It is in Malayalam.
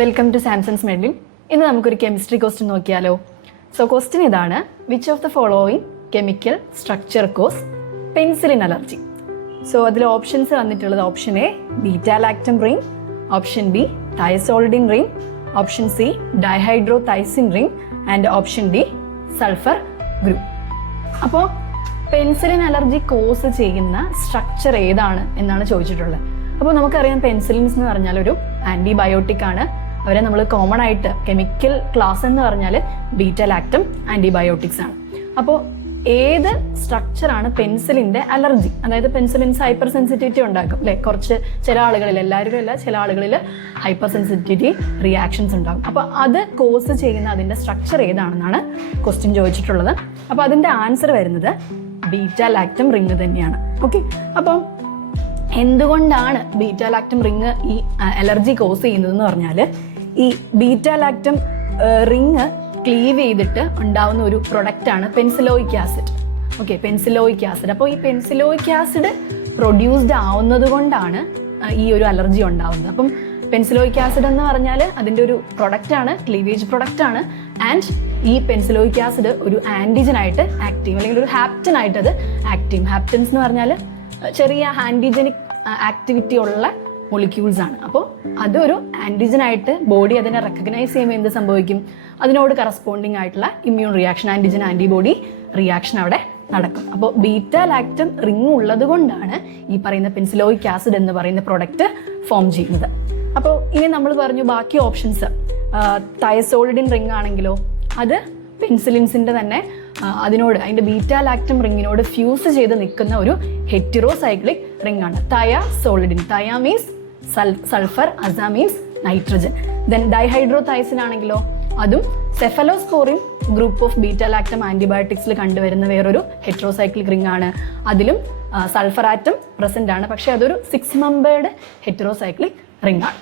വെൽക്കം ടു സാംസൺസ് മെഡ്ലിൻ. ഇന്ന് നമുക്കൊരു കെമിസ്ട്രി ക്വസ്റ്റ്യൻ നോക്കിയാലോ. സോ ക്വസ്റ്റ്യൻ ഇതാണ്: which of the following chemical structure cause penicillin allergy? So അതിൽ ഓപ്ഷൻസ് വന്നിട്ടുള്ളത്: option A betalactam ring, option B thiazolidine ring, option C dihydrothiazine ring and option D sulphur group. അപ്പോൾ പെൻസിലിൻ അലർജി കോസ് ചെയ്യുന്ന സ്ട്രക്ചർ ഏതാണ് എന്നാണ് ചോദിച്ചിട്ടുള്ളത്. അപ്പോൾ നമുക്കറിയാം പെൻസിലിൻസ് എന്ന് പറഞ്ഞാൽ ഒരു ആൻറ്റിബയോട്ടിക് ആണ്. അവരെ നമ്മൾ കോമൺ ആയിട്ട് കെമിക്കൽ ക്ലാസ് എന്ന് പറഞ്ഞാൽ ബീറ്റാലാക്ടം ആൻറ്റിബയോട്ടിക്സ് ആണ്. അപ്പോൾ ഏത് സ്ട്രക്ചറാണ് പെൻസിലിൻ്റെ അലർജി, അതായത് പെൻസിലിൻസ് ഹൈപ്പർ സെൻസിറ്റിവിറ്റി ഉണ്ടാക്കും അല്ലേ? കുറച്ച് ചില ആളുകളിൽ, എല്ലാവരും അല്ല, ചില ആളുകളിൽ ഹൈപ്പർ സെൻസിറ്റിവിറ്റി റിയാക്ഷൻസ് ഉണ്ടാകും. അപ്പോൾ അത് കോസ് ചെയ്യുന്ന അതിൻ്റെ സ്ട്രക്ചർ ഏതാണെന്നാണ് ക്വസ്റ്റ്യൻ ചോദിച്ചിട്ടുള്ളത്. അപ്പോൾ അതിൻ്റെ ആൻസർ വരുന്നത് ബീറ്റാലാക്ടം റിംഗ് തന്നെയാണ്. ഓക്കെ, അപ്പം എന്തുകൊണ്ടാണ് ബീറ്റാലാക്ടം റിംഗ് ഈ അലർജി കോസ് ചെയ്യുന്നതെന്ന് പറഞ്ഞാൽ, ഈ ബീറ്റാലാക്ടം റിംഗ് ക്ലീവ് ചെയ്തിട്ട് ഉണ്ടാവുന്ന ഒരു പ്രൊഡക്റ്റാണ് penicilloic acid. Okay, penicilloic acid. അപ്പോൾ ഈ പെൻസിലോയിക് ആസിഡ് പ്രൊഡ്യൂസ്ഡ് ആവുന്നത് കൊണ്ടാണ് ഈ ഒരു അലർജി ഉണ്ടാവുന്നത്. അപ്പം പെൻസിലോയിക് ആസിഡ് എന്ന് പറഞ്ഞാൽ അതിൻ്റെ ഒരു പ്രൊഡക്റ്റാണ്, ക്ലീവേജ് പ്രൊഡക്റ്റാണ്. ആൻഡ് ഈ പെൻസിലോയിക് ആസിഡ് ഒരു ആൻറ്റിജനായിട്ട് ആക്ട് ചെയ്യും, അല്ലെങ്കിൽ ഒരു ഹാപ്റ്റനായിട്ട് അത് ആക്ട് ചെയ്യും. ഹാപ്റ്റൻസ് എന്ന് പറഞ്ഞാൽ ചെറിയ ആൻറ്റിജനിക് ആക്ടിവിറ്റി ഉള്ള മൊളിക്യൂൾസ് ആണ്. അപ്പോൾ അതൊരു ആൻറ്റിജനായിട്ട് ബോഡി അതിനെ റെക്കഗ്നൈസ് ചെയ്യുമ്പോൾ എന്ത് സംഭവിക്കും? അതിനോട് കറസ്പോണ്ടിങ് ആയിട്ടുള്ള immune reaction, antigen antibody reaction അവിടെ നടക്കും. അപ്പോൾ ബീറ്റാലാക്ടം റിംഗ് ഉള്ളത് കൊണ്ടാണ് ഈ പറയുന്ന പെൻസിലോയിക് ആസിഡ് എന്ന് പറയുന്ന പ്രൊഡക്റ്റ് ഫോം ചെയ്യുന്നത്. അപ്പോൾ ഇനി നമ്മൾ പറഞ്ഞു ബാക്കി ഓപ്ഷൻസ്. തയസോളിഡിൻ റിംഗ് ആണെങ്കിലോ അത് പെൻസിലിൻസിൻ്റെ തന്നെ അതിൻ്റെ ബീറ്റാലാക്ടം റിങ്ങിനോട് ഫ്യൂസ് ചെയ്ത് നിൽക്കുന്ന ഒരു ഹെറ്ററോസൈക്ലിക് റിംഗ് ആണ് thiazolidine. Thia means sulphur, aza means nitrogen. Then dihydrothiazine ആണെങ്കിലോ അതും സെഫലോസ്പോറിൻ ഗ്രൂപ്പ് ഓഫ് ബീറ്റാലാക്ടം ആൻറ്റിബയോട്ടിക്സിൽ കണ്ടുവരുന്ന വേറൊരു ഹെറ്ററോസൈക്ലിക് റിംഗ് ആണ്. അതിലും സൾഫർ ആറ്റം പ്രസന്റ് ആണ്, പക്ഷേ അതൊരു 6 മെമ്പേർഡ് ഹെറ്ററോസൈക്ലിക് റിംഗ് ആണ്.